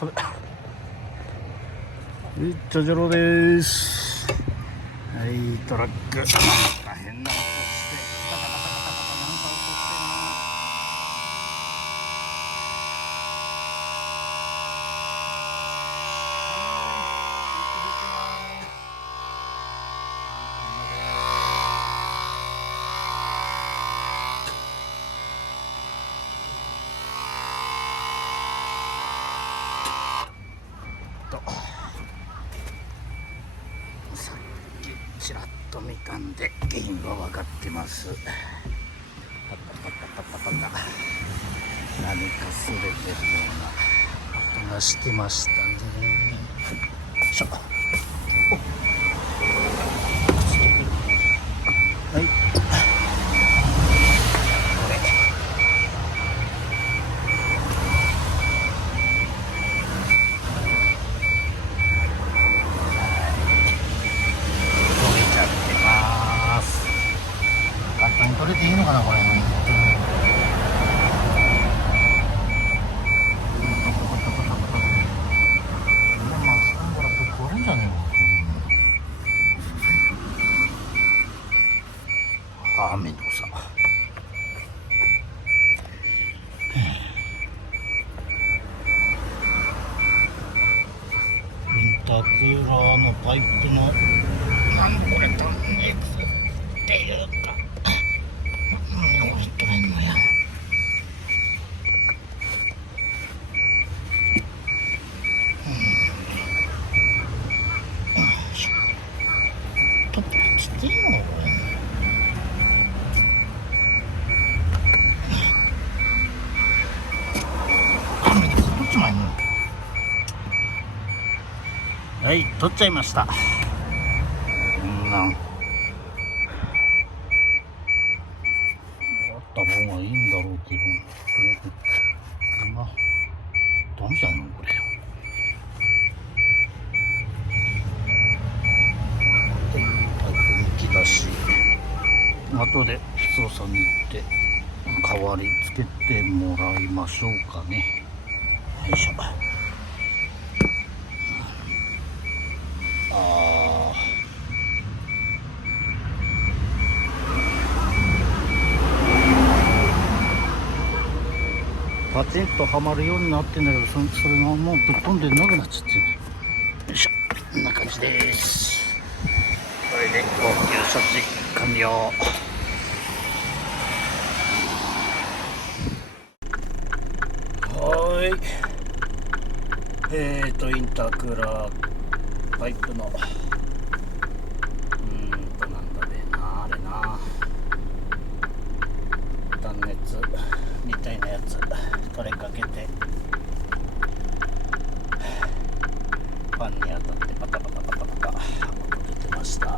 それチャジャロです。はい、トラック変な音してカタカタカタカタなんか音してさっきちらっと見たんで原因は分かってます。パタパタパタパタ何か擦れてるような音がしてましたね。よいしょ。はい、これ取れちゃってます。簡単に取れていいのかなこれ。めんどくさ。インタークーラーのパイプのこれ断熱っていうか折り取れんのや。取ってきていいのこれ。はい、取っちゃいました。あった方がいいんだろうけど、ダメじゃんこれ。パイプむき出し。後で操作に行って代わりつけてもらいましょうかね。よいしょ。パチンとはまるようになってんだけど、それがもうぶっ飛んでなくなっちゃってる。よいしょ、こんな感じです。これで応急処置完了。はい、インタークーラーパイプのなんだべな、あれな、断熱みたいなやつ取れかけてファンに当たってパタパタパタパタ音出てました。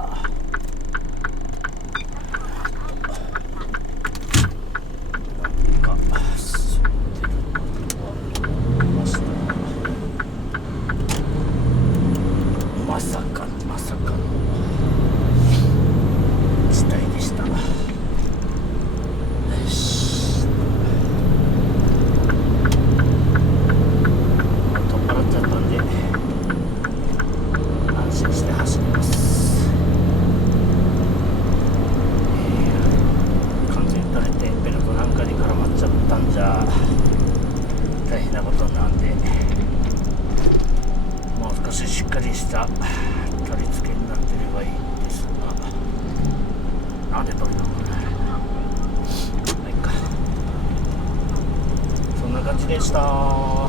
まさかの事態でした。大変なことなんで、もう少ししっかりした取り付けになってればいいんですが、なんで取れたのかな。まあいいか。そんな感じでした。